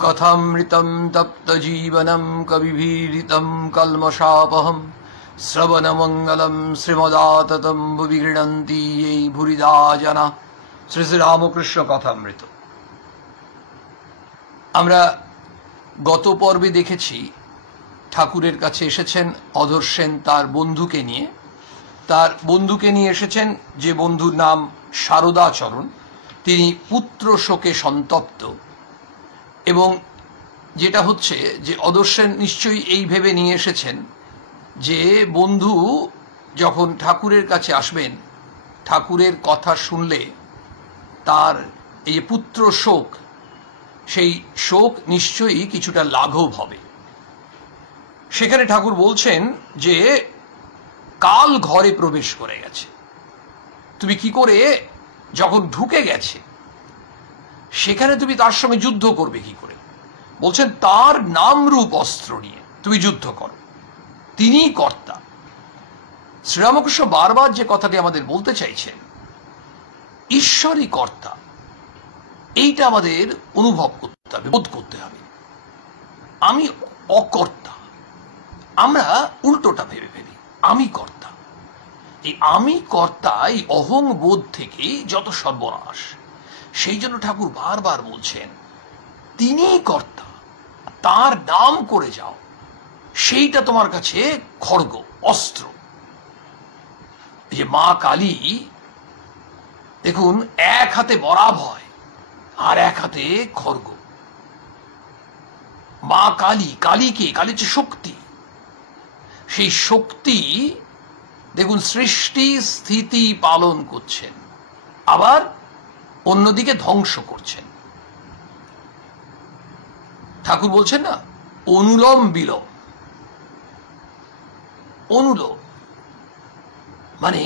कथामृतं तप्तजीवनं कविभिरीडितं कल्मषापहं श्रवणमंगलं श्रीमदाततं भुवि गृह्णन्ति ये भूरिदा जना। শ্রী শ্রী রামকৃষ্ণ কথামৃত। আমরা গত পর্বে দেখেছি ঠাকুরের কাছে এসেছেন অধর সেন তার বন্ধুকে নিয়ে এসেছেন, যে বন্ধুর নাম শারদাচরণ। তিনি পুত্র শোকে সন্তপ্ত, এবং যেটা হচ্ছে যে অধর সেন নিশ্চয়ই এই ভেবে নিয়ে এসেছেন যে বন্ধু যখন ঠাকুরের কাছে আসবেন, ঠাকুরের কথা শুনলে তার এই যে পুত্র শোক, সেই শোক নিশ্চয়ই কিছুটা লাঘব হবে। সেখানে ঠাকুর বলছেন যে কাল ঘরে প্রবেশ করে গেছে, তুমি কি করে যখন ঢুকে গেছে সেখানে তুমি তার সঙ্গে যুদ্ধ করবে কি করে? বলছেন তার নাম রূপ অস্ত্র নিয়ে তুমি যুদ্ধ করো, তিনিই কর্তা। শ্রীরামকৃষ্ণ বারবার যে কথাটি আমাদের বলতে চাইছেন, ঈশ্বরই কর্তা, এইটা আমাদের অনুভব করতে হবে, বোধ করতে হবে। আমি অকর্তা, আমরা উল্টোটা ভেবে ফেলি আমি কর্তা। এই আমি কর্তা, এই অহং বোধ থেকে যত সর্বনাশ। সেই জন্য ঠাকুর বারবার বলছেন তিনিই কর্তা, তার নাম করে যাও, সেইটা তোমার কাছে খড়গ, অস্ত্র। এই যে মা কালী, দেখুন এক হাতে বরাভয় আর এক হাতে খড়গ। মা কালী, কালীকে, কালী হচ্ছে শক্তি। সেই শক্তি দেখুন সৃষ্টি স্থিতি পালন করছেন, আবার অন্যদিকে ধ্বংস করছেন। ঠাকুর বলছেন না অনুলোম বিলোম। অনুলোম মানে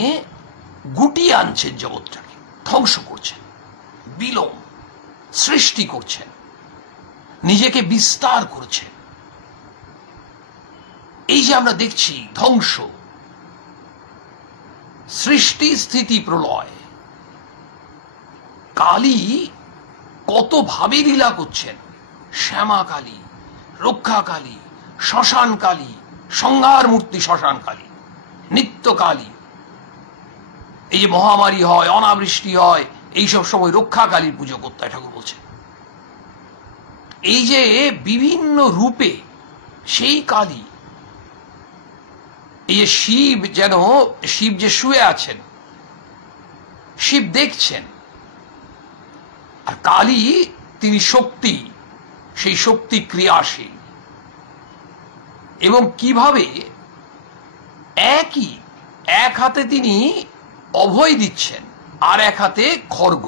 গুটিয়ে আনছেন জগৎটাকে, ধ্বংস করছেন। বিলোম সৃষ্টি করছেন, নিজেকে বিস্তার করছেন। এই যে আমরা দেখছি ধ্বংস, সৃষ্টি স্থিতি প্রলয়, কালী কত ভাবে লীলা করছেন। শ্যামা কালী, রক্ষা কালী, শ্মশান কালী, সংহার মূর্তি শ্মশান কালী, নিত্য কালী। এই যে মহামারী হয়, অনাবৃষ্টি হয়, এইসব সময় রক্ষা কালীর পুজো করতে হয় ঠাকুর বলছেন। এই যে বিভিন্ন রূপে সেই কালী, এই যে শিব, যেন শিব যে শুয়ে আছেন, শিব দেখছেন, আর কালী তিনি শক্তি, সেই শক্তি ক্রিয়াশীল। এবং কিভাবে এক হাতে তিনি অভয় দিচ্ছেন আর এক হাতে খড়গ।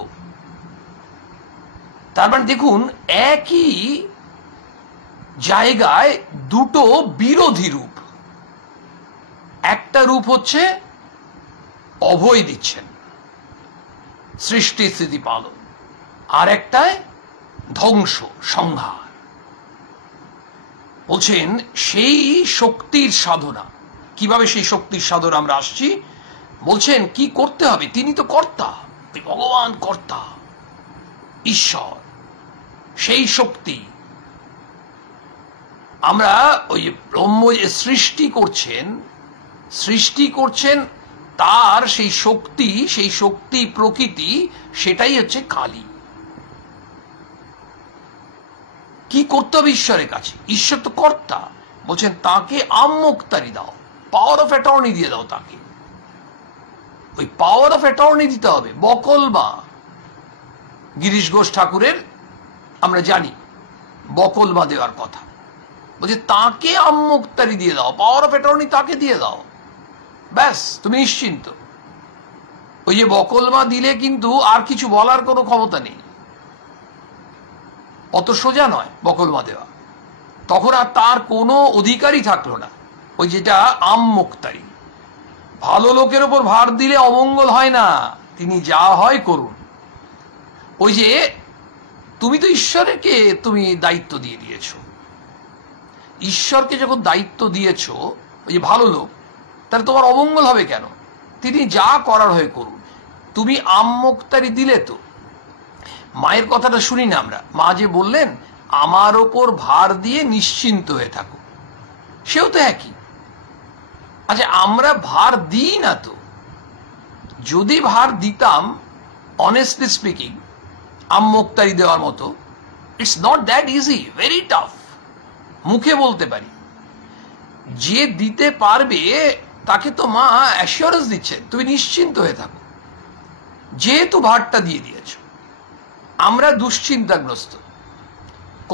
তার মানে দেখুন একই জায়গায় দুটো বিরোধী রূপ। একটা রূপ হচ্ছে অভয় দিচ্ছেন, সৃষ্টি স্থিতি পালন, আর একটায় ধ্বংস সংহার। বলছেন সেই শক্তির সাধনা, কিভাবে সেই শক্তির সাধনা আমরা আসছি, বলছেন কি করতে হবে। তিনি তো কর্তা, ভগবান কর্তা, ঈশ্বর, সেই শক্তি। আমরা ওই ব্রহ্ম যে সৃষ্টি করছেন তার সেই শক্তি প্রকৃতি, সেটাই হচ্ছে কালী। কি করতে হবে ঈশ্বরের কাছে? ঈশ্বর তো কর্তা, বলছেন তাকে আমমুক্তারি দাও, পাওয়ার অফ অ্যাটর্নি দিয়ে দাও তাকে। ওই পাওয়ার অফ অ্যাটর্নি দিতে হবে। বকলমা গিরিশ ঘোষ ঠাকুরের আমরা জানি বকলমা দেওয়ার কথা, বলছে তাকে আমমুক্তারি দিয়ে দাও, পাওয়ার অফ অ্যাটর্নি তাকে দিয়ে দাও, ব্যাস তুমি নিশ্চিন্ত। ওই যে বকলমা দিলে কিন্তু আর কিছু বলার কোনো ক্ষমতা নেই, অত সোজা নয় বকলমা দেওয়া। তখন আর তার কোনো অধিকারই থাকলো না। ওই যেটা আমমুক্তারি, ভালো লোকের ওপর ভার দিলে অমঙ্গল হয় না, তিনি যা হয় করুন। ওই যে তুমি তো ঈশ্বরকে তুমি দায়িত্ব দিয়ে দিয়েছ, ঈশ্বরকে যখন দায়িত্ব দিয়েছ, ওই যে ভালো লোক, তাহলে তোমার অমঙ্গল হবে কেন? তিনি যা করার হয় করুন। তুমি আমমুক্তারি দিলে তো। মায়ের কথাটা শুনি না আমরা, মা যে বললেন আমার ওপর ভার দিয়ে নিশ্চিন্ত হয়ে থাকো, সেও তো একই। আচ্ছা, আমরা ভার দিই না তো। যদি ভার দিতাম, অনেস্টলি স্পিকিং, আম্মোক্তারি দেওয়ার মতো, it's not that easy, very tough. মুখে বলতে পারি, যে দিতে পারবে তাকে তো মা অ্যাসিওরেন্স দিচ্ছে তুমি নিশ্চিন্ত হয়ে থাকো, যেহেতু ভারটা দিয়ে দিয়েছ। আমরা দুশ্চিন্তাগ্রস্ত,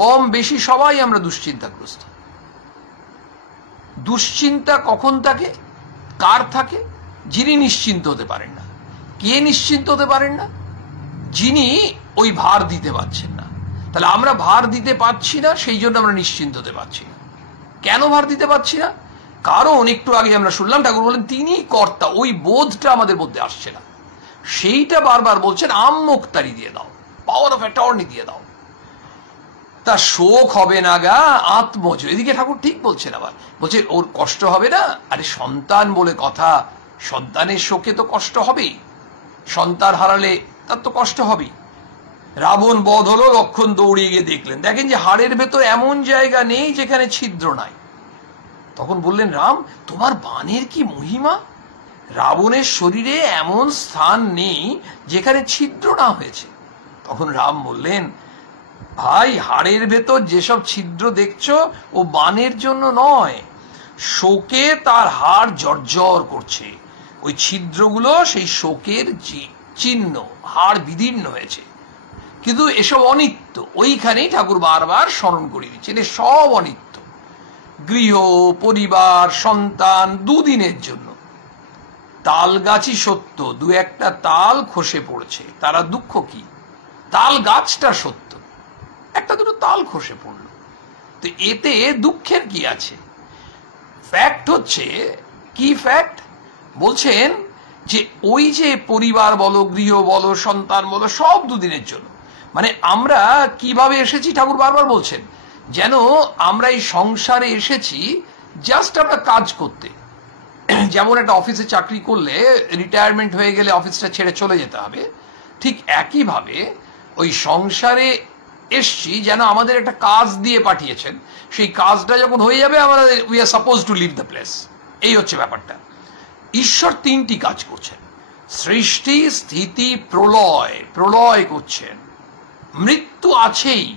কম বেশি সবাই আমরা দুশ্চিন্তাগ্রস্ত। দুশ্চিন্তা কখন থাকে, কার থাকে? যিনি নিশ্চিন্ত হতে পারেন না। কে নিশ্চিন্ত হতে পারেন না? যিনি ওই ভার দিতে পারছেন না। তাহলে আমরা ভার দিতে পারছি না, সেই জন্য আমরা নিশ্চিন্ত হতে পারছি না। কেন ভার দিতে পারছি না? কারণ একটু আগে আমরা শুনলাম ঠাকুর বলেন তিনি কর্তা, ওই বোধটা আমাদের মধ্যে আসছে না। সেইটা বারবার বলছেন আম্মোক্তারি দিয়ে দাও, পাওয়ার অফ অ্যাটর্নি দিয়ে দাও। তা শোক হবে না গা আত্মজ। এদিকে ঠাকুর ঠিক বলছেন, আবার বলছে ওর কষ্ট হবে না। আরে সন্তান বলে কথা, সন্তানের শোকে তো কষ্ট হবেই, সন্তান হারালে তার তো কষ্ট হবেই। রাবণ বধ হলো, লক্ষণ দৌড়িয়ে গিয়ে দেখলেন, দেখেন যে হাড়ের ভেতর এমন জায়গা নেই যেখানে ছিদ্র নাই। তখন বললেন রাম, তোমার বাণের কি মহিমা, রাবণের শরীরে এমন স্থান নেই যেখানে ছিদ্র না হয়েছে। তখন রাম বললেন, ভাই, হাড়ের ভেতর যেসব ছিদ্র দেখছো ও বাণের জন্য নয়, শোকে তার হাড় জর্জর করছে। ওই ছিদ্রগুলো সেই শোকের চিহ্ন, হাড় বিদীর্ণ হয়েছে। কিন্তু এসব অনিত্য, ওইখানেই ঠাকুর বারবার স্মরণ করিয়ে দিচ্ছেন, এ সব অনিত্য। গৃহ, পরিবার, সন্তান দুদিনের জন্য। তাল গাছই সত্য, দু একটা তাল খসে পড়ছে, তারা দুঃখ কি? তাল গাছটা সত্য, একটা দুটো তাল খসে পড়ল, তো এতে দুঃখের কি আছে? ফ্যাক্ট হচ্ছে কি? ফ্যাক্ট বলছেন যে ওই যে পরিবার বলো, গৃহ বলো, সন্তান বলো, সব দুদিনের জন্য। মানে আমরা কিভাবে এসেছি ঠাকুর বারবার বলছেন, যেন আমরা এই সংসারে এসেছি জাস্ট আমরা কাজ করতে। যেমন একটা অফিসে চাকরি করলে রিটায়ারমেন্ট হয়ে গেলে অফিসটা ছেড়ে চলে যেতে হবে, ঠিক একইভাবে ওই সংসারে এসছি যেন আমাদের একটা কাজ দিয়ে পাঠিয়েছেন, সেই কাজটা যখন হয়ে যাবে আমরা we are suppose to leave the place. এই হচ্ছে ব্যাপারটা। ঈশ্বর তিনটি কাজ করছেন, সৃষ্টি, স্থিতি, প্রলয়। প্রলয় করছেন, মৃত্যু আছেই।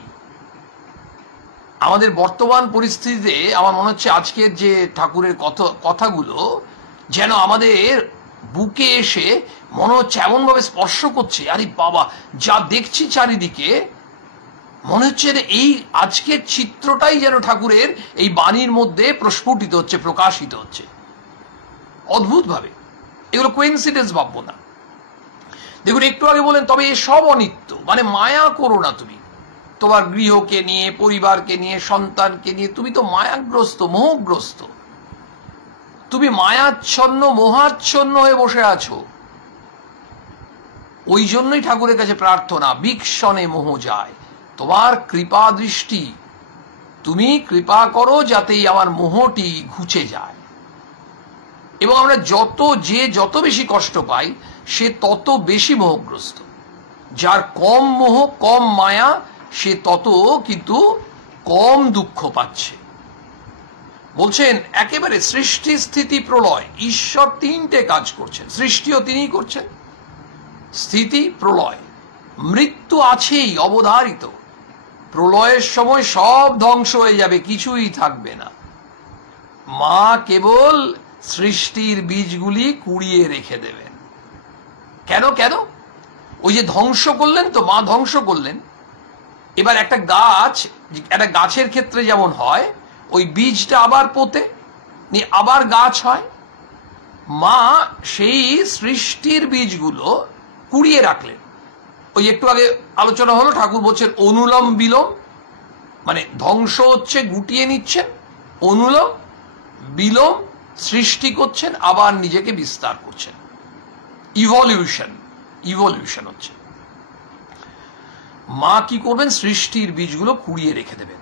আমাদের বর্তমান পরিস্থিতিতে আমার মনে হচ্ছে আজকের যে ঠাকুরের কথাগুলো যেন আমাদের বুকে এসে মনে হচ্ছে এমনভাবে স্পর্শ করছে, আরে বাবা, যা দেখছি চারিদিকে, মনে হচ্ছে এই আজকের চিত্রটাই যেন ঠাকুরের এই বাণীর মধ্যে প্রস্ফুটিত হচ্ছে, প্রকাশিত হচ্ছে অদ্ভুত ভাবে। এগুলো কোইন্সিডেন্স ভাববো না। দেখুন, একটু আগে বলেন তবে এ সব অনিত্য, মানে মায়া করো না তুমি তোমার গৃহকে নিয়ে, পরিবারকে নিয়ে, সন্তানকে নিয়ে। তুমি তো মায়াগ্রস্ত, মোহগ্রস্ত, তুমি মায়াচ্ছন্ন, মোহাচ্ছন্ন হয়ে বসে আছো। ওই জন্যই ঠাকুরের কাছে প্রার্থনা, বিক্ষণে মোহ যায়, তোমার কৃপা দৃষ্টি, তুমি কৃপা করো যাতে আমার মোহটি ঘুচে যায়। এবং আমরা যত বেশি কষ্ট পাই, সে তত বেশি মোহগ্রস্ত। যার কম মোহ, কম মায়া, সে তত কিন্তু কম দুঃখ পাচ্ছে। বলছেন একেবারে সৃষ্টি, স্থিতি, প্রলয়। ঈশ্বর তিনটে কাজ করছেন, সৃষ্টিও তিনিই করছেন, স্থিতি, প্রলয়। মৃত্যু আছেই, অবধারিত। প্রলয়ের সময় সব ধ্বংস হয়ে যাবে, কিছুই থাকবে না। মা কেবল সৃষ্টির বীজগুলি কুড়িয়ে রেখে দেবেন। কেন? ওই যে ধ্বংস করলেন তো, মা ধ্বংস করলেন। এবার একটা গাছের ক্ষেত্রে যেমন হয়, ওই বীজটা আবার পোতে নিয়ে আবার গাছ হয়। মা সেই সৃষ্টির বীজগুলো কুড়িয়ে রাখলেন। ওই একটু আগে আলোচনা হলো, ঠাকুর বলছেন অনুলোম বিলোম, মানে ধ্বংস হচ্ছে, গুটিয়ে নিচ্ছেন, অনুলোম বিলোম সৃষ্টি করছেন, আবার নিজেকে বিস্তার করছেন। ইভলিউশন হচ্ছে। মা কি করবেন? সৃষ্টির বীজগুলো কুড়িয়ে রেখে দেবেন,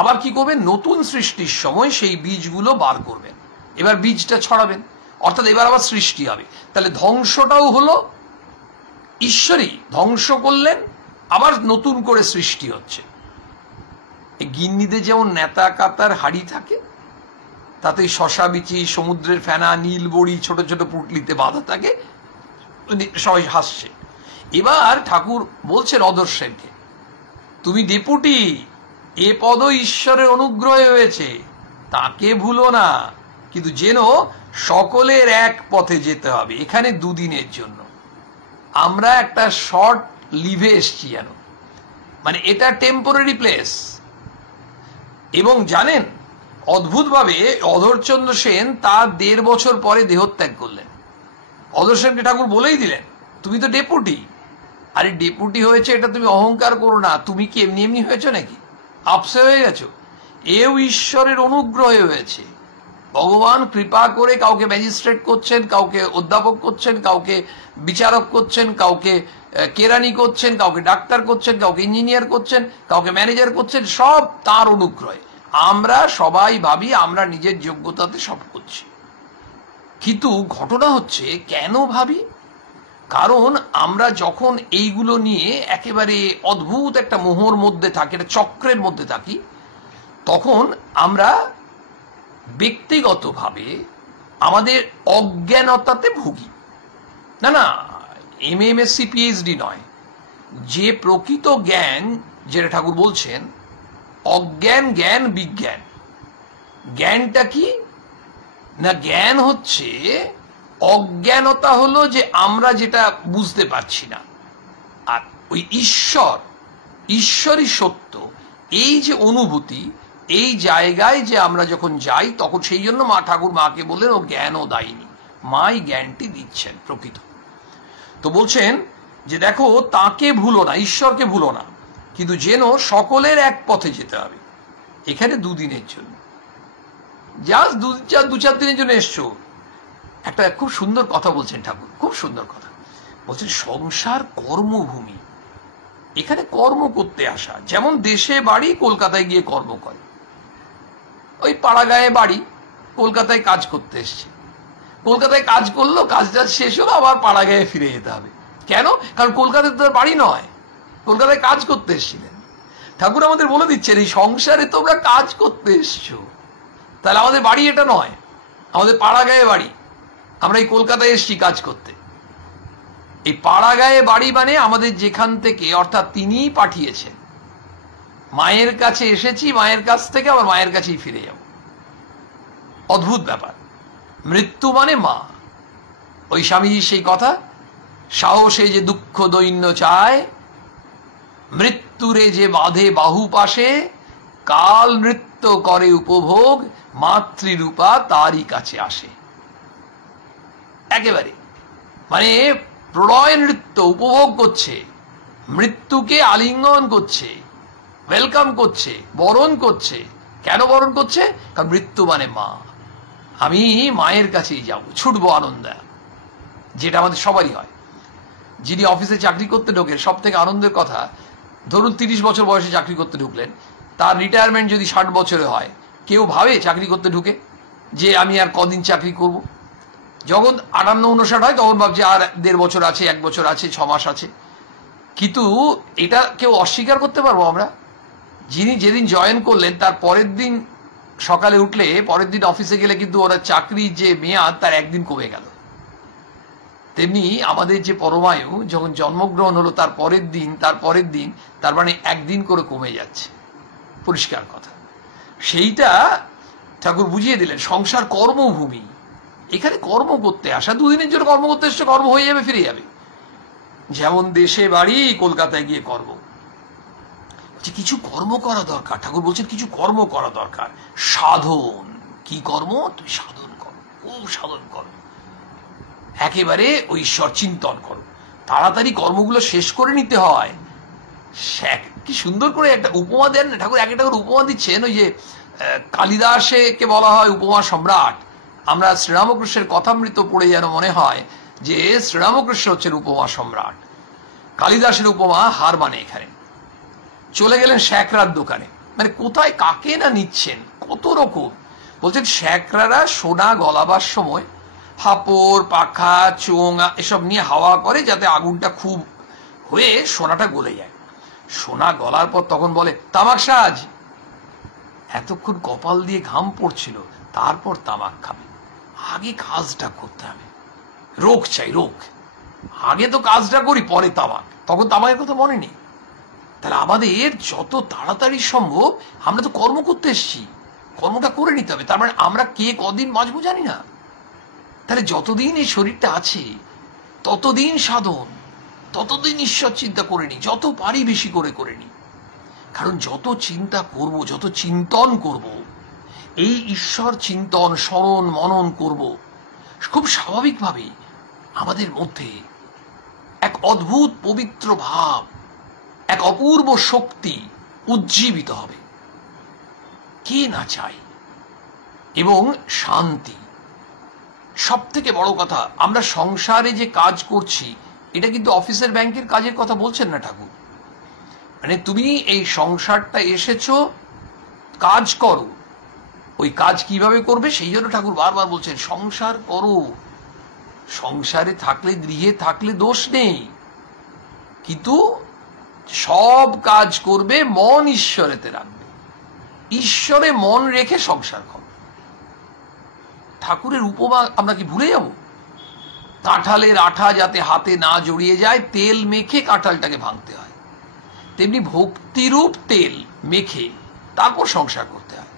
আবার কি করবেন? নতুন সৃষ্টির সময় সেই বীজগুলো বার করবেন, এবার বীজটা ছড়াবেন, অর্থাৎ এবার আবার সৃষ্টি হবে। তাহলে ধ্বংসটাও হলো, ঈশ্বরই ধ্বংস করলেন, আবার নতুন করে সৃষ্টি হচ্ছে। গিন্নিদের যেমন নেতা কাতার হাড়ি থাকে, তাতে শশা বিচি, সমুদ্রের ফেনা, নীল বড়ি ছোট ছোট পুটলিতে বাঁধা থাকে, সবাই হাসছে। এবার ঠাকুর বলছেন অদর সেনকে, তুমি ডেপুটি, এ পদ ঈশ্বরের অনুগ্রহে হয়েছে, তাকে ভুলো না, কিন্তু যেন সকলের এক পথে যেতে হবে। এখানে দুদিনের জন্য আমরা একটা শর্ট লিভে এসছি যেন, মানে এটা টেম্পোরারি প্লেস। এবং জানেন অদ্ভুতভাবে অধরচন্দ্র সেন তার 1.5 বছর পরে দেহত্যাগ করলেন। অধর সেনকে ঠাকুর বলেই দিলেন, তুমি তো ডেপুটি। আরে ডেপুটি হয়েছে এটা তুমি অহংকার করো না, তুমি কি এমনি এমনি হয়েছো নাকি? আপসে হয়ে গেছো? এও ঈশ্বরের অনুগ্রহে হয়েছে। ভগবান কৃপা করে কাউকে ম্যাজিস্ট্রেট করছেন, কাউকে অধ্যাপক করছেন, কাউকে বিচারক করছেন, কাউকে কেরানি করছেন, কাউকে ডাক্তার করছেন, কাউকে ইঞ্জিনিয়ার করছেন, কাউকে ম্যানেজার করছেন, সব তার অনুগ্রহে। আমরা সবাই ভাবি আমরা নিজের যোগ্যতাতে সব করছি, কিন্তু ঘটনা হচ্ছে কেন ভাবি? কারণ আমরা যখন এইগুলো নিয়ে একেবারে অদ্ভুত একটা মোহর মধ্যে থাকি, একটা চক্রের মধ্যে থাকি, তখন আমরা ব্যক্তিগতভাবে আমাদের অজ্ঞানতাতে ভুগি। না না, MSc PhD নয়, যে প্রকৃত জ্ঞান, যেটা ঠাকুর বলছেন অজ্ঞান জ্ঞান বিজ্ঞান। জ্ঞানটা কি না? জ্ঞান হচ্ছে অজ্ঞানতা, হলো যে আমরা যেটা বুঝতে পারছি না, আর ওই ঈশ্বরই সত্য, এই যে অনুভূতি, এই জায়গায় যে আমরা যখন যাই, তখন সেই জন্য মা ঠাকুর মাকে বললেন ও জ্ঞানও দায়নি, মাই জ্ঞানটি দিচ্ছেন প্রকৃত। তো বলছেন যে দেখো, তাকে ভুলো না, ঈশ্বরকে ভুলো না, কিন্তু যেন সকলের এক পথে যেতে হবে। এখানে 2 দিনের জন্য, জাস্ট 2-4 দিনের জন্য এসছো। একটা খুব সুন্দর কথা বলছেন ঠাকুর, খুব সুন্দর কথা বলছেন, সংসার কর্মভূমি, এখানে কর্ম করতে আসা। যেমন দেশে বাড়ি, কলকাতায় গিয়ে কর্ম করে, ওই পাড়াগাঁয়ে বাড়ি, কলকাতায় কাজ করতে এসছে, কলকাতায় কাজ করলো, কাজটা শেষ হলো, আবার পাড়াগাঁয়ে ফিরে যেতে হবে। কেন? কারণ কলকাতায় তো বাড়ি নয়, কলকাতায় কাজ করতে এসেছিলেন। ঠাকুর আমাদের বলে দিচ্ছেন, এই সংসারে তোমরা কাজ করতে এসছো, তাহলে আমাদের বাড়ি এটা নয়, আমাদের পাড়াগাঁয়ে বাড়ি, আমরা এই কলকাতায় এসছি কাজ করতে। এই পাড়াগাঁয়ে বাড়ি মানে আমাদের যেখান থেকে, অর্থাৎ তিনিই পাঠিয়েছেন। মায়ের কাছে এসেছি, মায়ের কাছ থেকে আবার মায়ের কাছেই ফিরে যাব। অদ্ভুত ব্যাপার। মৃত্যু মানে মা। ওই স্বামীজির সেই কথা, সাহসে যে দুঃখ দৈন্য চায়, মৃত্যুরে যে বাঁধে বাহু পাশে, কাল নৃত্য করে উপভোগ, মাতৃরূপা তারই কাছে আসে। একেবারে মানে প্রলয় নৃত্য উপভোগ করছে, মৃত্যুকে আলিঙ্গন করছে, ওয়েলকাম করছে, বরণ করছে। কেন বরণ করছে? কারণ মৃত্যু মানে মা। আমি মায়ের কাছেই যাব, ছুটবো আনন্দে, যেটা আমাদের সবারই হয়। যিনি অফিসে চাকরি করতে ঢোকেন, সব থেকে আনন্দের কথা, ধরুন 30 বছর বয়সে চাকরি করতে ঢুকলেন, তার রিটায়ারমেন্ট যদি 60 বছরে হয়, কেউ ভাবে চাকরি করতে ঢুকে যে আমি আর কদিন চাকরি করব? যখন 58-59 হয় তখন ভাবছে আর 1.5 বছর আছে, 1 বছর আছে, 6 মাস আছে। কিন্তু এটা কেউ অস্বীকার করতে পারবো আমরা? যিনি যেদিন জয়েন করলেন, তার পরের দিন সকালে উঠলে, পরের দিন অফিসে গেলে কিন্তু ওরা চাকরি যে মেয়াদ, তার 1 দিন কমে গেল। তেমনি আমাদের যে পরমায়ু যখন জন্মগ্রহণ হলো, তার পরের দিন, তার মানে 1 দিন করে কমে যাচ্ছে। পরিষ্কার কথা। সেইটা ঠাকুর বুঝিয়ে দিলেন। সংসার কর্মভূমি, এখানে কর্ম করতে আসা। 2 দিনের জন্য কর্ম করতে এসছে, কর্ম হয়ে যাবে, ফিরে যাবে। যেমন দেশে বাড়ি, কলকাতায় গিয়ে কর্ম। কিছু কর্ম করা দরকার। ঠাকুর বলছেন কিছু কর্ম করা দরকার। সাধন। কি কর্ম? তুমি সাধন করো, খুব সাধন করো, একেবারে ওই ঈশ্বর চিন্তন করো। তাড়াতাড়ি কর্মগুলো শেষ করে নিতে হয়। কি সুন্দর করে একটা উপমা দেন ঠাকুর, একটা করে উপমা দিচ্ছেন। ওই যে কালিদাসকে বলা হয় উপমা সম্রাট। আমরা শ্রীরামকৃষ্ণের কথামৃত পড়ে যেন মনে হয় যে শ্রীরামকৃষ্ণ হচ্ছেন উপমা সম্রাট। কালিদাসের উপমা হার মানে এখানে চলে গেলেন শ্যাকরার দোকানে। মানে কোথায় কাকে না নিচ্ছেন, কত রকম। বলছেন শ্যাকরারা সোনা গলাবার সময় হাপড়, পাখা, চোঙা এসব নিয়ে হাওয়া করে, যাতে আগুনটা খুব হয়ে সোনাটা গলে যায়। সোনা গলার পর তখন বলে তামাক সাজ, এতক্ষণ কপাল দিয়ে ঘাম পড়ছিল, তারপর তামাক খাবে। আগে কাজটা করতে হবে, রোগ চাই, রোগ। আগে তো কাজটা করি, পরে তামাক, তখন তামাকের কথা মনে নেই। তাহলে আমাদের যত তাড়াতাড়ি সম্ভব, আমরা তো কর্ম করতে এসেছি, কর্মটা করে নিতে হবে। তার মানে আমরা কে কদিন বাঁচবো জানি না। তাহলে যতদিন এই শরীরটা আছে ততদিন সাধন, ততদিন ঈশ্বর চিন্তা করে নি, যত পারি বেশি করে করে নি। কারণ যত চিন্তা করব, যত চিন্তন করব, এই ঈশ্বর চিন্তন স্মরণ মনন করব, খুব স্বাভাবিকভাবেই আমাদের মধ্যে এক অদ্ভুত পবিত্র ভাব, এক অপূর্ব শক্তি উজ্জীবিত হবে। কে না চাই? এবং শান্তি। সব থেকে বড় কথা, আমরা সংসারে যে কাজ করছি, এটা কিন্তু অফিসের ব্যাংকের কাজের কথা বলছেন না ঠাকুর। মানে তুমি এই সংসারটা এসেছো, কাজ করো। ওই কাজ কিভাবে করবে সেই জন্য ঠাকুর বারবার বলছেন সংসার করো। সংসারে থাকলে, গৃহে থাকলে দোষ নেই, কিন্তু সব কাজ করবে মন ঈশ্বরেতে রাখবে, ঈশ্বরে মন রেখে সংসার করো। ঠাকুরের উপমা আমরা কি ভুলে যাব? কাঁঠালের আঠা যাতে হাতে না জড়িয়ে যায়, তেল মেখে কাঁঠালটাকে ভাঙতে হয়। তেমনি ভক্তিরূপ তেল মেখে তারপর সংসার করতে হয়।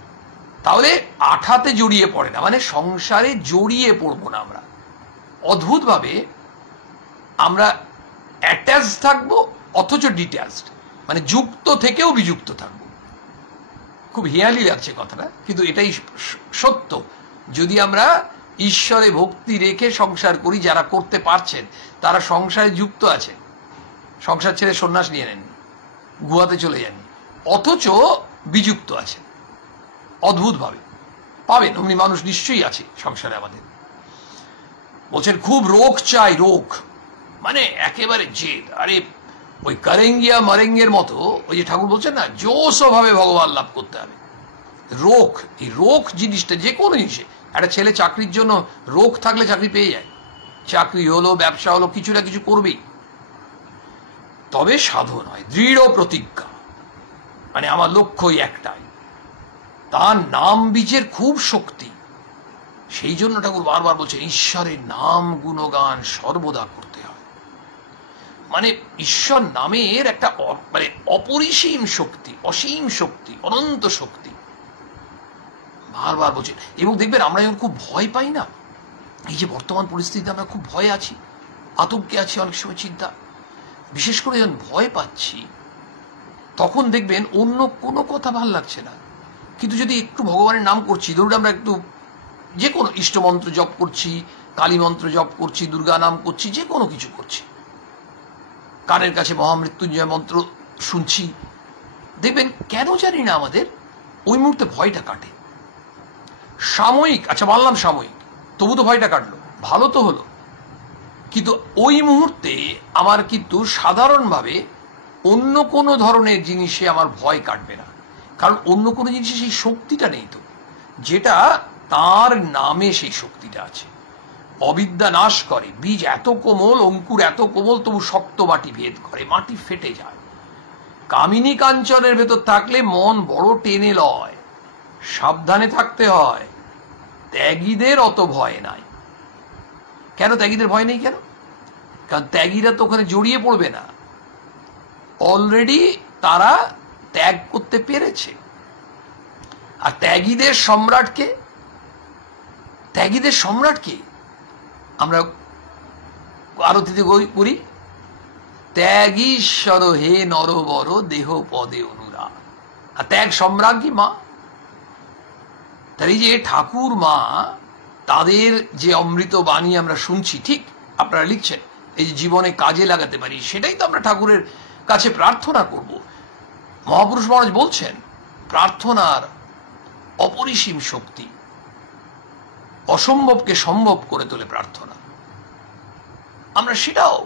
তাহলে আঠাতে জড়িয়ে পড়ে না, মানে সংসারে জড়িয়ে পড়বো না আমরা। অদ্ভুতভাবে আমরা অ্যাটাচ থাকবো, অথচ ডিট্যাচড, মানে যুক্ত থেকেও বিযুক্ত থাকবো। খুব হেয়ালি লাগছে কথাটা, কিন্তু এটাই সত্য। যদি আমরা ঈশ্বরে ভক্তি রেখে সংসার করি, যারা করতে পারছেন তারা সংসারে যুক্ত আছে, সংসার ছেড়ে সন্ন্যাস নিয়ে নেননি, গুহাতে চলে যাননি, অথচ বিযুক্ত আছে। অদ্ভুতভাবে পাবেন, অমনি মানুষ নিশ্চয়ই আছে সংসারে আমাদের। বলছেন খুব রোগ চাই, রোগ মানে একেবারে জেদ। আরে ওই কারেঙ্গিয়া মারেঙ্গের মতো, ওই যে ঠাকুর বলছেন না, জোশভাবে ভগবান লাভ করতে হবে। রোগ, এই রোগ জিনিসটা যে কোনো জিনিসে, একটা ছেলে চাকরির জন্য রোগ থাকলে চাকরি পেয়ে যায়, চাকরি হলো, ব্যবসা হলো, কিছু না কিছু করবেই। তবে সাধন হয় দৃঢ় প্রতিজ্ঞা, মানে আমার লক্ষ্যই একটাই। তার নাম বীজের খুব শক্তি। সেই জন্য ঠাকুর বারবার বলছেন ঈশ্বরের নাম গুণগান সর্বদা করতে হয়। মানে ঈশ্বর নামের একটা মানে অপরিসীম শক্তি, অসীম শক্তি, অনন্ত শক্তি। বারবার বলছেন। এবং দেখবেন আমরা যখন খুব ভয় পাই না, এই যে বর্তমান পরিস্থিতিতে আমরা খুব ভয়ে আছি, আতঙ্কে আছি, অনেক সময় চিন্তা, বিশেষ করে যখন ভয় পাচ্ছি, তখন দেখবেন অন্য কোনো কথা ভাল লাগছে না, কিন্তু যদি একটু ভগবানের নাম করছি, ধরুন আমরা একটু যে কোনো ইষ্টমন্ত্র জপ করছি, কালী মন্ত্র জপ করছি, দুর্গা নাম করছি, যে কোনো কিছু করছি, কানের কাছে মহামৃত্যুঞ্জয় মন্ত্র শুনছি, দেখবেন কেন জানি না আমাদের ওই মুহূর্তে ভয়টা কাটে। সাময়িক, আচ্ছা মানলাম সাময়িক, তবু তো ভয়টা কাটলো, ভালো তো হলো। কিন্তু ওই মুহূর্তে আমার কিন্তু সাধারণভাবে অন্য কোনো ধরনের জিনিসে আমার ভয় কাটবে না, কারণ অন্য কোনো জিনিসে সেই শক্তিটা নেই তো, যেটা তার নামে সেই শক্তিটা আছে। অবিদ্যা নাশ করে, বীজ এত কোমল, অঙ্কুর এত কোমল, তবু শক্ত মাটি ভেদ করে, মাটি ফেটে যায়। কামিনী কাঞ্চনের ভেতর থাকলে মন বড় টেনে লয়, সাবধানে থাকতে হয়। ত্যাগীদের অত ভয় নাই। কেন ত্যাগীদের ভয় নেই? কেন? কারণ ত্যাগীরা তো ওখানে জড়িয়ে পড়বে না, অলরেডি তারা ত্যাগ করতে পেরেছে। আর ত্যাগীদের সম্রাটকে, ত্যাগীদের সম্রাটকে আমরা আরতিতে করি, ত্যাগীশ্বর হে নরবর দেহ পদে অনুরাগ। আর ত্যাগ সম্রাট কি? মা। তাই যে ঠাকুর মা, তাদের যে অমৃত বাণী আমরা শুনছি, ঠিক আপনারা লিখছেন, এই যে জীবনে কাজে লাগাতে পারি, সেটাই তো আমরা ঠাকুরের কাছে প্রার্থনা করব। মহাপুরুষ মহারাজ বলছেন প্রার্থনার অপরিসীম শক্তি, অসম্ভবকে সম্ভব করে তোলে প্রার্থনা। আমরা সেটাও,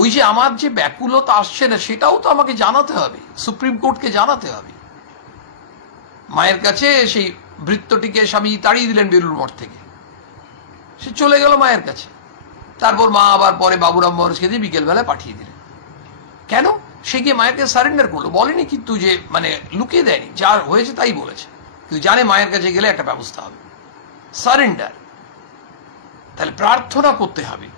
ওই যে আমার যে ব্যাকুলতা আসছে না, সেটাও তো আমাকে জানাতে হবে, সুপ্রিম কোর্টকে জানাতে হবে। মায়ের কাছে সেই ভৃত্যটিকে স্বামী তাড়িয়ে দিলেন বেলুড় মঠ থেকে, সে চলে গেল মায়ের কাছে। তারপর মা আবার পরে বাবুরাম মহারাজকে দিয়ে বিকেলবেলায় পাঠিয়ে দিলেন। কেন? সে গিয়ে মায়ের কাছে সারেন্ডার করলো, বলেনি কিন্তু যে মানে লুকিয়ে দেয়নি, যা হয়েছে তাই বলেছে। কিন্তু জানে মায়ের কাছে গেলে একটা ব্যবস্থা হবে। সারেন্ডার। তাহলে প্রার্থনা করতে হবে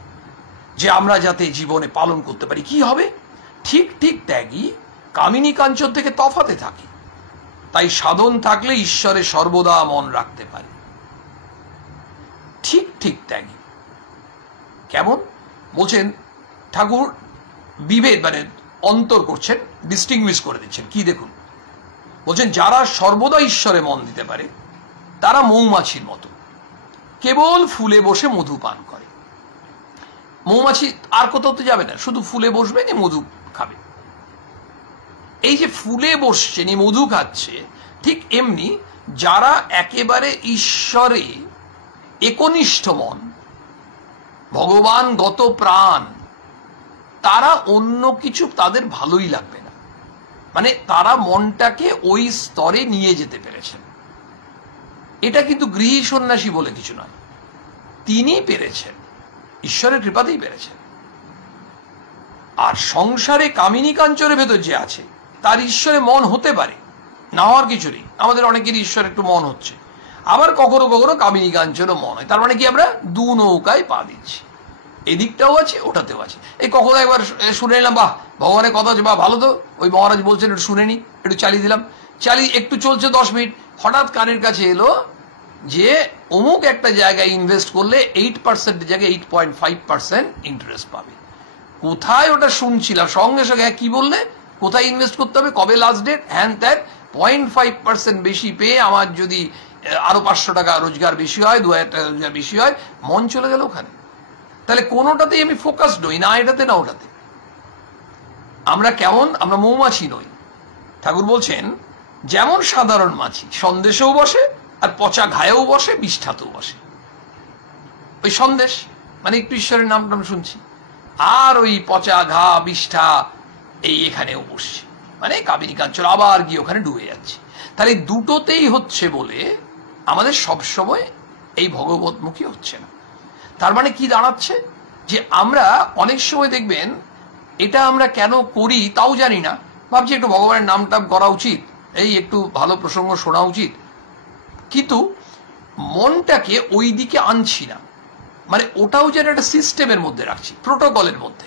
যে আমরা যাতে জীবনে পালন করতে পারি। কি হবে? ঠিক ঠিক ত্যাগী কামিনী কাঞ্চন থেকে তফাতে থাকে, তাই সাধন থাকলে ঈশ্বরে সর্বদা মন রাখতে পারে। ঠিক ঠিক ত্যাগী কেমন বলছেন ঠাকুর? বিভেদ মানে অন্তর করছেন, ডিস্টিংগুইশ করে দিচ্ছেন। কি দেখুন, বলছেন যারা সর্বদা ঈশ্বরে মন দিতে পারে তারা মৌমাছির মতো, কেবল ফুলে বসে মধু পান করে। মৌমাছি আর কোথাও তো যাবে না, শুধু ফুলে বসবে নি মধু খাবে। এই যে ফুলে বসছে নি মধু খাচ্ছে, ঠিক এমনি যারা একেবারে ঈশ্বরে একনিষ্ঠ মন, ভগবানগত প্রাণ, তারা অন্য কিছু তাদের ভালোই লাগবে না। মানে তারা মনটাকে ওই স্তরে নিয়ে যেতে পেরেছেন। এটা কিন্তু গৃহী সন্ন্যাসী বলে কিছু নয়, তিনি পেরেছেন, ঈশ্বরের কৃপাতেই পেরেছেন। আর সংসারে কামিনী কাঞ্চনের ভেতর যে আছে তার ঈশ্বরে মন হতে পারে, না হওয়ার কিছু নেই। আমাদের অনেকেরই ঈশ্বর একটু মন হচ্ছে, আবার কখনো কখনো কামিনী কাঞ্চনও মন হয়। তার মানে কি আমরা দু নৌকায় পা দিচ্ছি, এদিকটাও আছে ওটাতেও আছে। এই কখনো একবার শুনে নিলাম, বাহ ভগবানের কথা হচ্ছে, বাহ ভালো তো, ওই মহারাজ বলছেন একটু শুনে নি, একটু চালিয়ে দিলাম। চালিয়ে একটু চলছে 10 মিনিট, হঠাৎ কানের কাছে এলো যে অমুক একটা জায়গায় ইনভেস্ট করলে 8% জায়গায় 8.5% ইন্টারেস্ট পাবে। কোথায় ওটা শুনছিলাম, সঙ্গে সঙ্গে কি বললে, কোথায় ইনভেস্ট করতে হবে, কবে লাস্ট ডেট, হ্যান ত্যান, 0.5% বেশি পেয়ে আমার যদি আরো 500 টাকা রোজগার বেশি হয়, 2000 টাকা রোজগার বেশি হয়, মন চলে গেল ওখানে। তাহলে কোনোটাতেই আমি ফোকাসড নই, না এটাতে না ওটাতে। আমরা কেমন? আমরা মৌমাছি নই। ঠাকুর বলছেন যেমন সাধারণ মাছি সন্দেশেও বসে, আর পচা ঘায়েও বসে, বিষ্ঠাতেও বসে। ওই সন্দেশ মানে একটু ঈশ্বরের নাম টাম শুনছি, আর ওই পচা ঘা বিষ্ঠা এই এখানেও বসছে, মানে কামিনী কাঞ্চন, আবার গিয়ে ওখানে ডুবে যাচ্ছে। তাহলে দুটোতেই হচ্ছে বলে আমাদের সবসময় এই ভগবতমুখী হচ্ছে না। তার মানে কি দাঁড়াচ্ছে, যে আমরা অনেক সময় দেখবেন এটা আমরা কেন করি তাও জানি না, ভাবছি একটু ভগবানের নাম টাম করা উচিত, এই একটু ভালো প্রসঙ্গ শোনা উচিত, কিন্তু মনটাকে ওই দিকে আনছি না। মানে ওটাও যেন একটা সিস্টেমের মধ্যে রাখছি, প্রোটোকলের মধ্যে।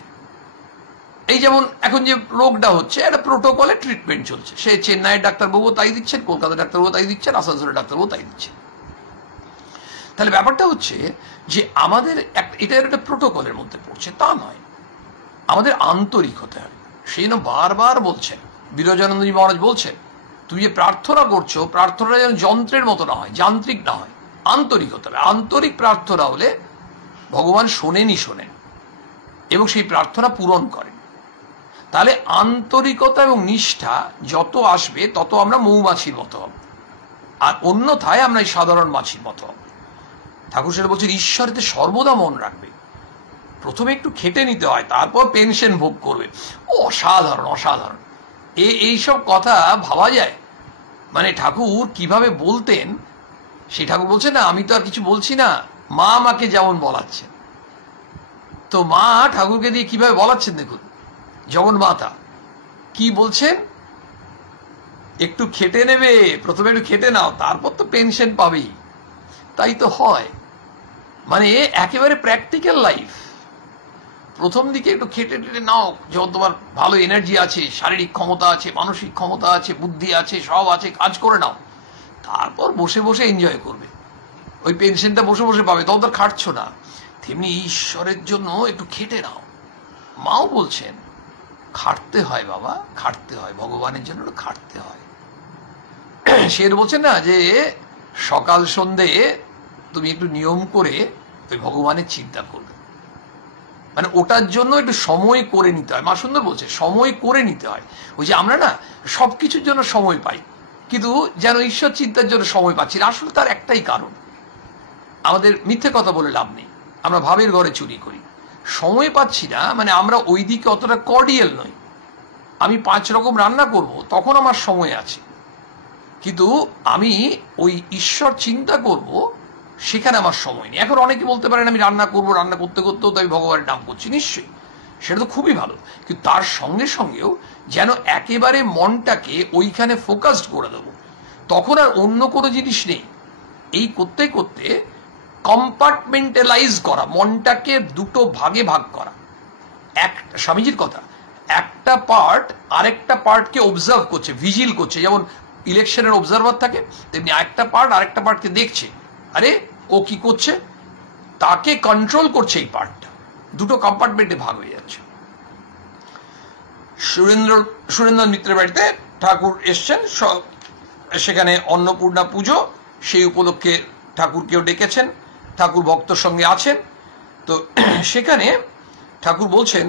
এই যেমন এখন যে রোগটা হচ্ছে, একটা প্রোটোকলে ট্রিটমেন্ট চলছে, সে চেন্নাইয়ের ডাক্তারবাবু তাই দিচ্ছেন, কলকাতার ডাক্তারবাবু তাই দিচ্ছেন, আসানসোলের ডাক্তারবাবু তাই দিচ্ছেন। তাহলে ব্যাপারটা হচ্ছে যে আমাদের এটা একটা প্রোটোকলের মধ্যে পড়ছে, তা নয়, আমাদের আন্তরিক হতে হবে। সেই জন্য বারবার বলছেন বিরজানন্দজি মহারাজ বলছেন, তুমি যে প্রার্থনা করছো, প্রার্থনা যেন যন্ত্রের মতো না হয়, যান্ত্রিক না হয়, আন্তরিক হতে হবে। আন্তরিক প্রার্থনা হলে ভগবান শোনেনই শোনেন এবং সেই প্রার্থনা পূরণ করেন। তাহলে আন্তরিকতা এবং নিষ্ঠা যত আসবে তত আমরা মৌমাছির মতো হব, আর অন্যথায় আমরা এই সাধারণ মাছির মতো হব। ঠাকুর সেটা বলছেন ঈশ্বরেতে সর্বদা মন রাখবে। প্রথমে একটু খেটে নিতে হয়, তারপর পেনশন ভোগ করবে। অসাধারণ অসাধারণ এইসব কথা ভাবা যায়। মানে ঠাকুর কিভাবে বলতেন, সেই ঠাকুর বলছেন না, আমি তো আর কিছু বলছি না, মা আমাকে যেমন বলাচ্ছেন, তো মা ঠাকুরকে দিয়ে কিভাবে বলাচ্ছেন দেখুন। জগন্মাতা কি বলছেন, একটু খেটে নেবে, প্রথমে একটু খেটে নাও, তারপর তো পেনশন পাবেই। তাই তো হয়, মানে একেবারে প্র্যাকটিক্যাল লাইফ। প্রথম দিকে একটু খেটে টেটে নাও, যখন তোমার ভালো এনার্জি আছে, শারীরিক ক্ষমতা আছে, মানসিক ক্ষমতা আছে, বুদ্ধি আছে, সব আছে, কাজ করে নাও, তারপর বসে বসে এনজয় করবে। ওই পেনশনটা বসে বসে পাবে, তখন তো খাটছো না। তেমনি ঈশ্বরের জন্য একটু খেটে নাও। মাও বলছেন খাটতে হয় বাবা, খাটতে হয়, ভগবানের জন্য একটু খাটতে হয়। সে বলছেন না যে সকাল সন্ধে তুমি একটু নিয়ম করে ওই ভগবানের চিন্তা করবে, মানে ওটার জন্য একটু সময় করে নিতে হয়। মা সুন্দর বলছে সময় করে নিতে হয়। ওই যে আমরা না সবকিছুর জন্য সময় পাই, কিন্তু যেন ঈশ্বর চিন্তার জন্য সময় পাচ্ছি না। আসলে তার একটাই কারণ, আমাদের মিথ্যে কথা বলে লাভ নেই, আমরা ভাবের ঘরে চুরি করি, সময় পাচ্ছি না। মানে আমরা ওই দিকে অতটা কর্ডিয়াল নই। আমি 5 রকম রান্না করব, তখন আমার সময় আছে, কিন্তু আমি ওই ঈশ্বর চিন্তা করব, সেখানে আমার সময় নেই। এখন অনেকে বলতে পারেন আমি রান্না করব, রান্না করতে করতেও তো আমি ভগবানের নাম করছি। নিশ্চয়ই সেটা তো খুবই ভালো, কিন্তু তার সঙ্গে সঙ্গেও যেন একেবারে মনটাকে ওইখানে ফোকাসড করে দেবো। তখন আর অন্য কোনো জিনিস নেই। এই করতে করতে কম্পার্টমেন্টালাইজ করা, মনটাকে দুটো ভাগে ভাগ করা। স্বামীজির কথা, একটা পার্ট আরেকটা পার্টকে অবজার্ভ করছে, ভিজিল করছে। যেমন ইলেকশনের অবজারভার থাকে, তেমনি একটা পার্ট আরেকটা পার্টকে দেখছে, আরে ও কি করছে, তাকে কন্ট্রোল করছে। এই পার্টটা দুটো কম্পার্টমেন্টে ভাগ হয়ে যাচ্ছে। সুরেন্দ্রনাথ মিত্রের বাড়িতে ঠাকুর এসছেন, সেখানে অন্নপূর্ণা পুজো, সেই উপলক্ষে ঠাকুরকেও ডেকেছেন, ঠাকুর ভক্তর সঙ্গে আছেন। তো সেখানে ঠাকুর বলছেন,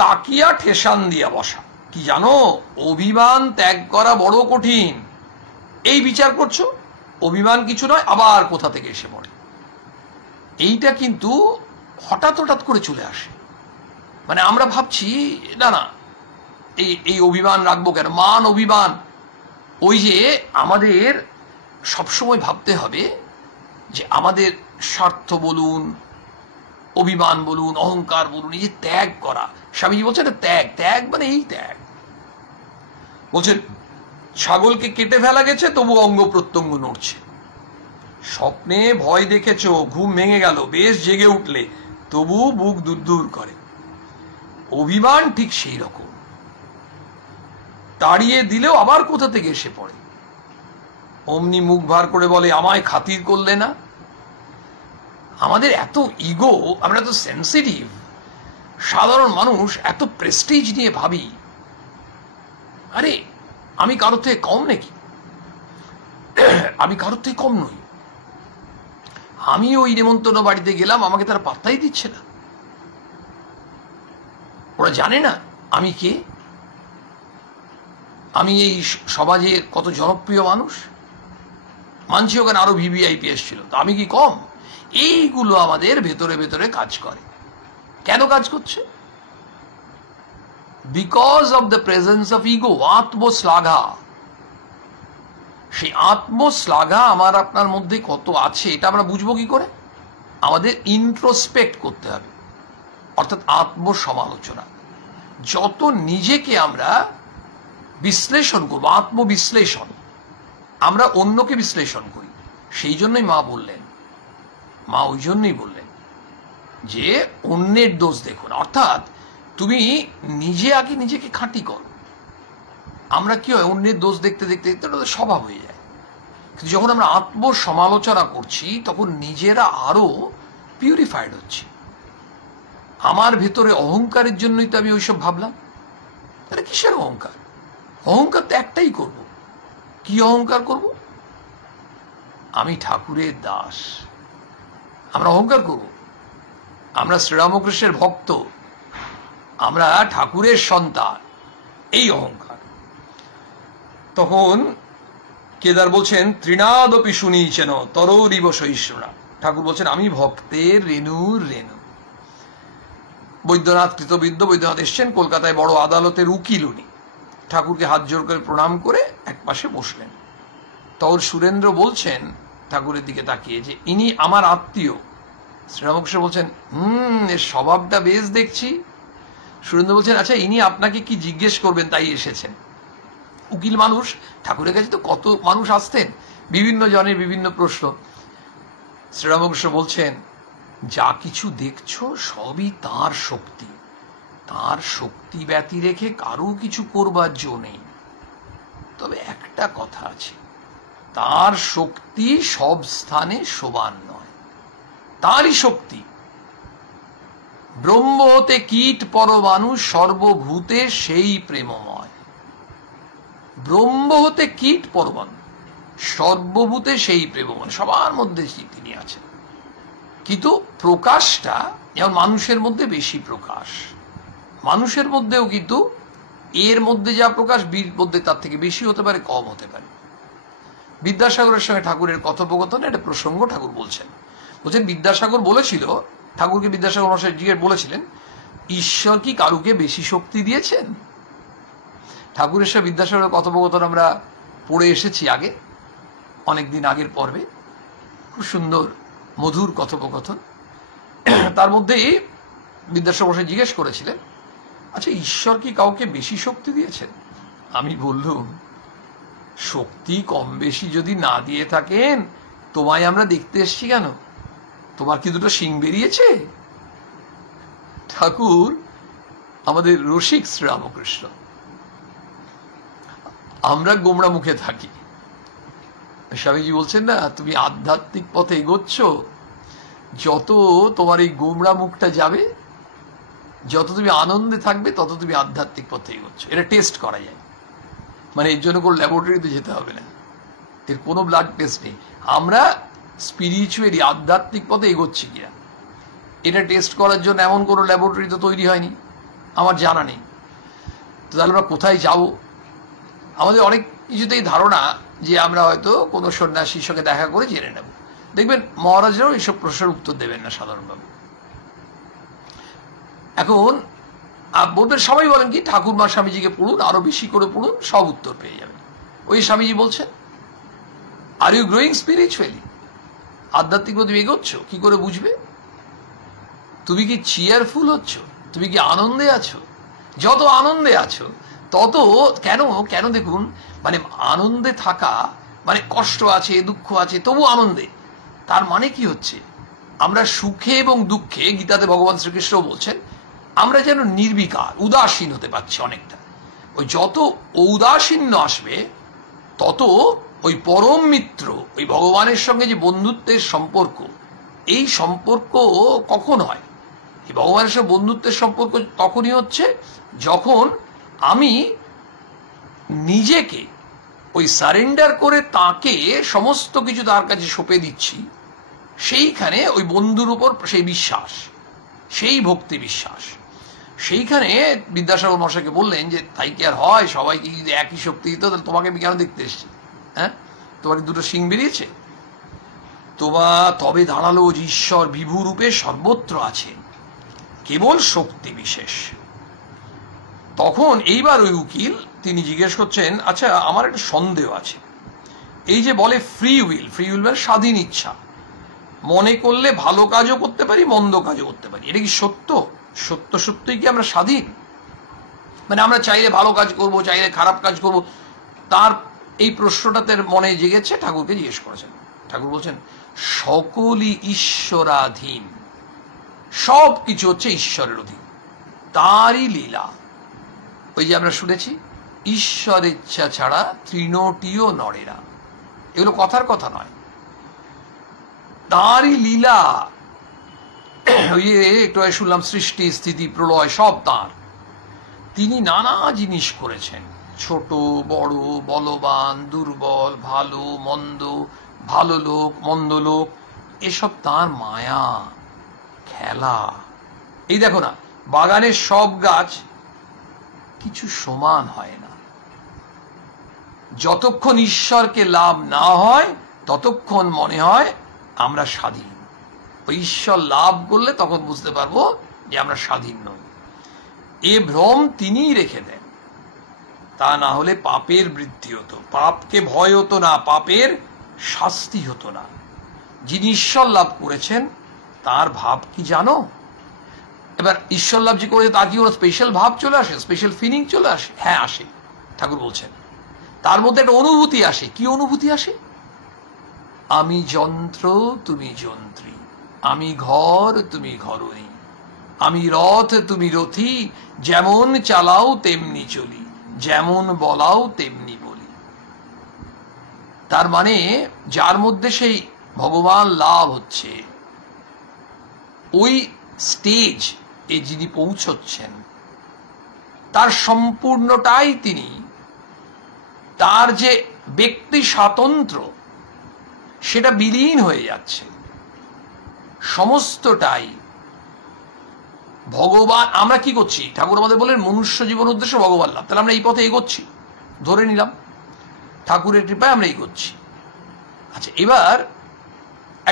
তাকিয়া ঠেসান দিয়া বসা। কি জানো, অভিমান ত্যাগ করা বড় কঠিন। এই বিচার করছো, অভিমান কিছু নয়, আবার কোথা থেকে এসে পড়ে। এইটা কিন্তু হঠাৎ হঠাৎ করে চলে আসে। মানে আমরা ভাবছি না না, এই অভিমান রাখবো কেন, মান অভিমান। ওই যে আমাদের সবসময় ভাবতে হবে যে আমাদের স্বার্থ বলুন, অভিমান বলুন, অহংকার বলুন, এই যে ত্যাগ করা, স্বামীজি বলছেন ত্যাগ, ত্যাগ মানে এই ত্যাগ। বলছেন ছাগলকে কেটে ফেলা গেছে, তবু অঙ্গ প্রত্যঙ্গ নড়ছে। স্বপ্নে ভয় দেখেছ, ঘুম ভেঙে গেল, বেশ জেগে উঠলে, তবু বুক দূর দূর করে। অভিমান ঠিক সেই রকম, তাড়িয়ে দিলেও আবার কোথা থেকে এসে পড়ে। অমনি মুখ ভার করে বলে, আমায় খাতির করলে না। আমাদের এত ইগো, আমরা এত সেন্সিটিভ, সাধারণ মানুষ এত প্রেস্টিজ নিয়ে ভাবি, আরে আমি কারোর থেকে কম নাকি, আমি কারোর থেকে কম নই। আমি ওই নেমন্তন্ন বাড়িতে গেলাম, আমাকে তারা পাত্তাই দিচ্ছে না। ওরা জানে না আমি কে, আমি এই সমাজের কত জনপ্রিয় মানুষ। মানছি ওখানে আরো ভিভিআইপি এসেছিল, তো আমি কি কম? এইগুলো আমাদের ভেতরে ভেতরে কাজ করে। কেন কাজ করছে? Because of the presence of ego, আত্মশ্লাঘা। সেই আত্মশ্লাঘা আমার আপনার মধ্যে কত আছে, এটা আমরা বুঝবো কি করে? আমাদের ইন্ট্রোস্পেক্ট করতে হবে, অর্থাৎ আত্মসমালোচনা। যত নিজেকে আমরা বিশ্লেষণ করবো, আত্মবিশ্লেষণ, আমরা অন্যকে বিশ্লেষণ করি। সেই জন্যই মা বললেন, মা ওই জন্যই বললেন যে অন্যের দোষ দেখুন, অর্থাৎ তুমি নিজে আগে নিজেকে খাঁটি করো। আমরা কি হয়, অন্যের দোষ দেখতে দেখতে দেখতে ওটা স্বভাব হয়ে যায়। কিন্তু যখন আমরা আত্মসমালোচনা করছি, তখন নিজেরা আরো পিউরিফাইড হচ্ছে। আমার ভেতরে অহংকারের জন্যই তো আমি ওইসব ভাবলাম। তাহলে কিসের অহংকার? অহংকার তো একটাই করব। কি অহংকার করব? আমি ঠাকুরের দাস। আমরা অহংকার করব, আমরা শ্রীরামকৃষ্ণের ভক্ত, আমরা ঠাকুরের সন্তান, এই অহংকার। তখন কেদার বলছেন, তৃণাদপি শুনিছেন তররিব সহিষ্ণুরা। ঠাকুর বলছেন, আমি ভক্তের রেণুর রেণু। বৈদ্যনাথ কৃতবিদ্য, বৈদ্যনাথ এসছেন কলকাতায়, বড় আদালতের উকিল উনি। ঠাকুরকে হাত জোর করে প্রণাম করে এক পাশে বসলেন। তখন সুরেন্দ্র বলছেন ঠাকুরের দিকে তাকিয়ে যে, ইনি আমার আত্মীয়। শ্রীরামকৃষ্ণ বলছেন, এর স্বভাবটা বেশ দেখছি। সুরেন্দ্র বলছেন, আচ্ছা ইনি আপনাকে কি জিজ্ঞেস করবেন তাই এসেছেন? উকিল মানুষ, ঠাকুরের কাছে তো কত মানুষ আসতেন, বিভিন্ন জনের বিভিন্ন প্রশ্ন। শ্রীরামকৃষ্ণ বলছেন, যা কিছু দেখছো সবই তার শক্তি, তার শক্তি ব্যতি রেখে কারো কিছু করবার জো নেই। তবে একটা কথা আছে, তার শক্তি সব স্থানে সমান নয়, তারই শক্তি। ব্রহ্ম হতে কীট পরমাণু সর্বভূতে সেই প্রেমময়। ব্রহ্ম হতে কীট পরমাণু সর্বভূতে সেই প্রেমময়, সবার মধ্যে তিনি আছেন। কিন্তু প্রকাশটা যেমন মানুষের মধ্যে বেশি প্রকাশ, মানুষের মধ্যেও কিন্তু এর মধ্যে যা প্রকাশ বীর মধ্যে তার থেকে বেশি হতে পারে, কম হতে পারে। বিদ্যাসাগরের সঙ্গে ঠাকুরের কথোপকথনে একটা প্রসঙ্গ ঠাকুর বলছেন, বিদ্যাসাগর বলেছিল, ঠাকুরকে বিদ্যাসাগর মহাশয় জিজ্ঞেস বলেছিলেন, ঈশ্বর কি কারুকে বেশি শক্তি দিয়েছেন? ঠাকুরের সাথে বিদ্যাসাগরের কথোপকথন আমরা পড়ে এসেছি আগে, অনেকদিন আগের পর্বে, খুব সুন্দর মধুর কথোপকথন। তার মধ্যেই বিদ্যাসাগর মহাশয় জিজ্ঞেস করেছিলেন, আচ্ছা ঈশ্বর কি কাউকে বেশি শক্তি দিয়েছেন? আমি বললুম, শক্তি কম বেশি যদি না দিয়ে থাকেন, তোমায় আমরা দেখতে এসছি কেন? তোমার কি দুটো শিং বেরিয়েছে? ঠাকুর আমাদের রসিক শ্রীরামকৃষ্ণ, আমরা গোমরা মুখে থাকি। স্বামীজি বলছেন না, তুমি আধ্যাত্মিক পথে এগোচ্ছ, যত তোমার এই গোমরা মুখটা যাবে, যত তুমি আনন্দে থাকবে, তত তুমি আধ্যাত্মিক পথে এগোচ্ছ। এটা টেস্ট করা যায়, মানে এর জন্য কোনো ল্যাবরেটরিতে যেতে হবে না, এর কোনো ব্লাড টেস্ট নেই। আমরা স্পিরিচুয়ালি আধ্যাত্মিক পথে এগোচ্ছি কিনা এটা টেস্ট করার জন্য এমন কোনো ল্যাবরেটরি তো তৈরি হয়নি, আমার জানা নেই। তো তাহলে আমরা কোথায় যাব? আমাদের অনেক কিছুতেই ধারণা যে আমরা হয়তো কোনো সন্ন্যাসীর সঙ্গে দেখা করে জেনে নেব। দেখবেন মহারাজরাও এইসব প্রশ্নের উত্তর দেবেন না সাধারণভাবে। এখন বলবেন, সবাই বলেন কি ঠাকুরমা স্বামীজিকে পড়ুন, আরো বেশি করে পড়ুন, সব উত্তর পেয়ে যাবেন। ওই স্বামীজি বলছেন, আর ইউ গ্রোয়িং স্পিরিচুয়ালি? আধ্যাত্মিক তুমি এগোচ্ছ, কি করে বুঝবে? তুমি কি চিয়ারফুল হচ্ছ? তুমি কি আনন্দে আছো? যত আনন্দে আছো তত কেন দেখুন, মানে আনন্দে থাকা মানে কষ্ট আছে, দুঃখ আছে, তবু আনন্দে। তার মানে কি হচ্ছে, আমরা সুখে এবং দুঃখে, গীতাতে ভগবান শ্রীকৃষ্ণ বলছেন, আমরা যেন নির্বিকার, উদাসীন হতে পারছি অনেকটা। ওই যত ঔদাসীন্য আসবে, তত ওই পরম মিত্র, ওই ভগবানের সঙ্গে যে বন্ধুত্বের সম্পর্ক, এই সম্পর্ক কখন হয়? এই ভগবানের সঙ্গে বন্ধুত্বের সম্পর্ক তখনই হচ্ছে যখন আমি নিজেকে ওই সারেন্ডার করে তাকে সমস্ত কিছু তার কাছে সঁপে দিচ্ছি। সেইখানে ওই বন্ধুর উপর সেই বিশ্বাস, সেই ভক্তি বিশ্বাস, সেইখানে বিদ্যাসাগর মশাইকে বললেন যে তাই কি আর হয়, সবাইকে যদি একই শক্তি দিত, তাহলে তোমাকে আমি কেন দেখতে এসছি? হ্যাঁ, তোমার দুটো শিং বেরিয়েছে? তবে দাঁড়ালো যে ঈশ্বর বিভু রূপে সর্বত্র আছেন, কেবল শক্তি বিশেষ। তখন এইবার ওই উকিল তিনি জিজ্ঞেস করছেন, আচ্ছা আমার একটা সন্দেহ আছে, এই যে বলে ফ্রি উইল মানে স্বাধীন ইচ্ছা, মনে করলে ভালো কাজও করতে পারি, মন্দ কাজও করতে পারি, এটা কি সত্য? সত্যই কি আমরা স্বাধীন? মানে আমরা চাইলে ভালো কাজ করব, চাইলে খারাপ কাজ করব? তার এই প্রশ্নটাতে মনে জেগেছে, ঠাকুরকে জিজ্ঞেস করেছেন। ঠাকুর বলছেন, সকলই ঈশ্বরাধীন, সব কিছু হচ্ছে ঈশ্বরের অধীন, তারই লীলা। ওই যে আমরা শুনেছি, ঈশ্বর ইচ্ছা ছাড়া তৃণটিও নড়ে না, এগুলো কথার কথা নয়, তারই লীলা। ওই একটু শুনলাম, সৃষ্টি স্থিতি প্রলয় সব তাঁর। তিনি নানা জিনিস করেছেন, ছোট বড়, বলবান দুর্বল, ভালো মন্দ, ভালো লোক মন্দ লোক, এসব তাঁর মায়া খেলা। এই দেখো না, বাগানের সব গাছ কিছু সমান হয় না। যতক্ষণ ঈশ্বরকে লাভ না হয় ততক্ষণ মনে হয় আমরা স্বাধীন। ওই ঈশ্বর লাভ করলে তখন বুঝতে পারবো যে আমরা স্বাধীন নই। এ ভ্রম তিনিই রেখে দেন, তা না হলে পাপের বৃদ্ধি হতো, পাপকে ভয় হতো না, পাপের শাস্তি হতো না। যিনি ঈশ্বর লাভ করেছেন তার ভাব কি জানো? এবার ঈশ্বর লাভ যে করে তার কি ওর স্পেশাল ভাব চলে আসে, স্পেশাল ফিলিং চলে আসে? হ্যাঁ আসে। ঠাকুর বলছেন তার মধ্যে একটা অনুভূতি আসে। কি অনুভূতি আসে? আমি যন্ত্র তুমি যন্ত্রী, আমি ঘর তুমি ঘরণী, আমি রথ তুমি রথী, যেমন চালাও তেমনি চলি, যেমন বলাও তেমনি বলি। তার মানে যার মধ্যে সেই ভগবান লাভ হচ্ছে, ওই স্টেজ এ যিনি পৌঁছচ্ছেন, তার সম্পূর্ণটাই তিনি, তার যে ব্যক্তি স্বাতন্ত্র সেটা বিলীন হয়ে যাচ্ছে, সমস্তটাই ভগবান। আমরা কি করছি? ঠাকুর আমাদের বলেন মনুষ্য জীবন উদ্দেশ্য ভগবান লাভ। তাহলে আমরা এই পথে এগোচ্ছি, ধরে নিলাম ঠাকুরের কৃপায় আমরা এগোচ্ছি। আচ্ছা, এবার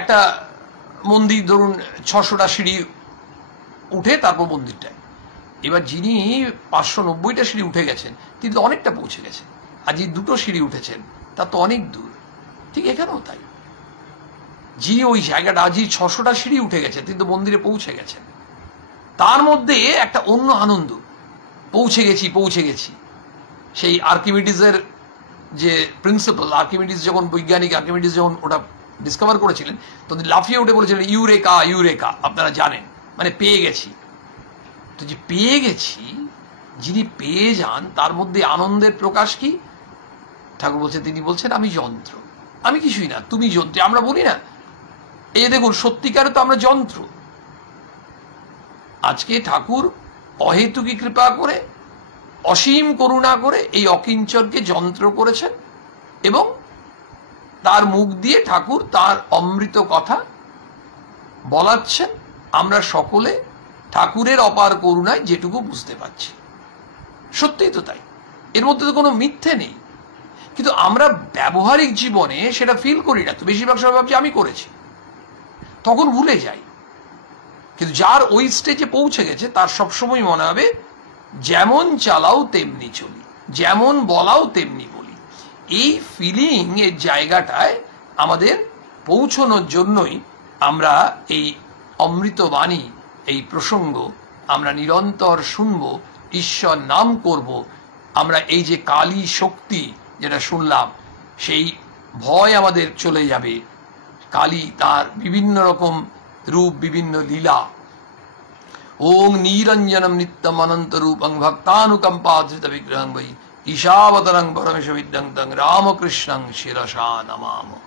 একটা মন্দির ধরুন 600টা সিঁড়ি উঠে তারপর মন্দিরটায়, এবার যিনি 590টা সিঁড়ি উঠে গেছেন তিনি তো অনেকটা পৌঁছে গেছেন, আর যিনি 2টো সিঁড়ি উঠেছেন তা তো অনেক দূর। ঠিক এখানেও তাই, যিনি ওই জায়গাটা, যিনি 600টা সিঁড়ি উঠে গেছেন তিনি তো মন্দিরে পৌঁছে গেছেন, তার মধ্যে একটা অন্য আনন্দ, পৌঁছে গেছি। সেই আর্কিমিডিসের যে প্রিন্সিপাল, আর্কিমিডিস যখন, বৈজ্ঞানিক আর্কিমিডিস যখন ওটা ডিসকভার করেছিলেন, তখন লাফিয়ে উঠে বলেছিলেন ইউরেকা ইউরেকা, আপনারা জানেন, মানে পেয়ে গেছি। তো যে পেয়ে গেছি, যিনি পেয়ে যান তার মধ্যে আনন্দের প্রকাশ কি? ঠাকুর বলছেন, তিনি বলছেন আমি যন্ত্র, আমি কিছুই না, তুমি যন্ত্র। আমরা বলি না, এই দেখুন সত্যিকারে তো আমরা যন্ত্র। আজকে ঠাকুর অহেতুকী কৃপা করে, অসীম করুণা করে এই অকিঞ্চনকে যন্ত্র করেছেন, এবং তার মুখ দিয়ে ঠাকুর তার অমৃত কথা বলাচ্ছেন। আমরা সকলে ঠাকুরের অপার করুণায় যেটুকু বুঝতে পারছি, সত্যিই তো তাই, এর মধ্যে তো কোনো মিথ্যে নেই। কিন্তু আমরা ব্যবহারিক জীবনে সেটা ফিল করি না, তো বেশিরভাগ সময় ভাবছি আমি করেছি, তখন ভুলে যাই। কিন্তু যার ওই স্টেজে পৌঁছে গেছে তার সবসময় মনে হবে যেমন চালাও তেমনি চলি, যেমন বলাও তেমনি বলি। এই ফিলিং এর জায়গাটায় আমাদের পৌঁছানোর জন্যই আমরা এই অমৃতবাণী, এই প্রসঙ্গ আমরা নিরন্তর শুনব, ঈশ্বর নাম করব। আমরা এই যে কালী শক্তি যেটা শুনলাম, সেই ভয় আমাদের চলে যাবে। কালী তার বিভিন্ন রকম রূপ, বিভিন্ন লীলা। ওং নিরঞ্জনম নিত্যম অনন্ত রূপং ভক্তানুকম্পাধৃত বিগ্রহং বৈ ঈশাবতরং পরমেশ বিদ্যং তং রামকৃষ্ণং শিরসা নমামো।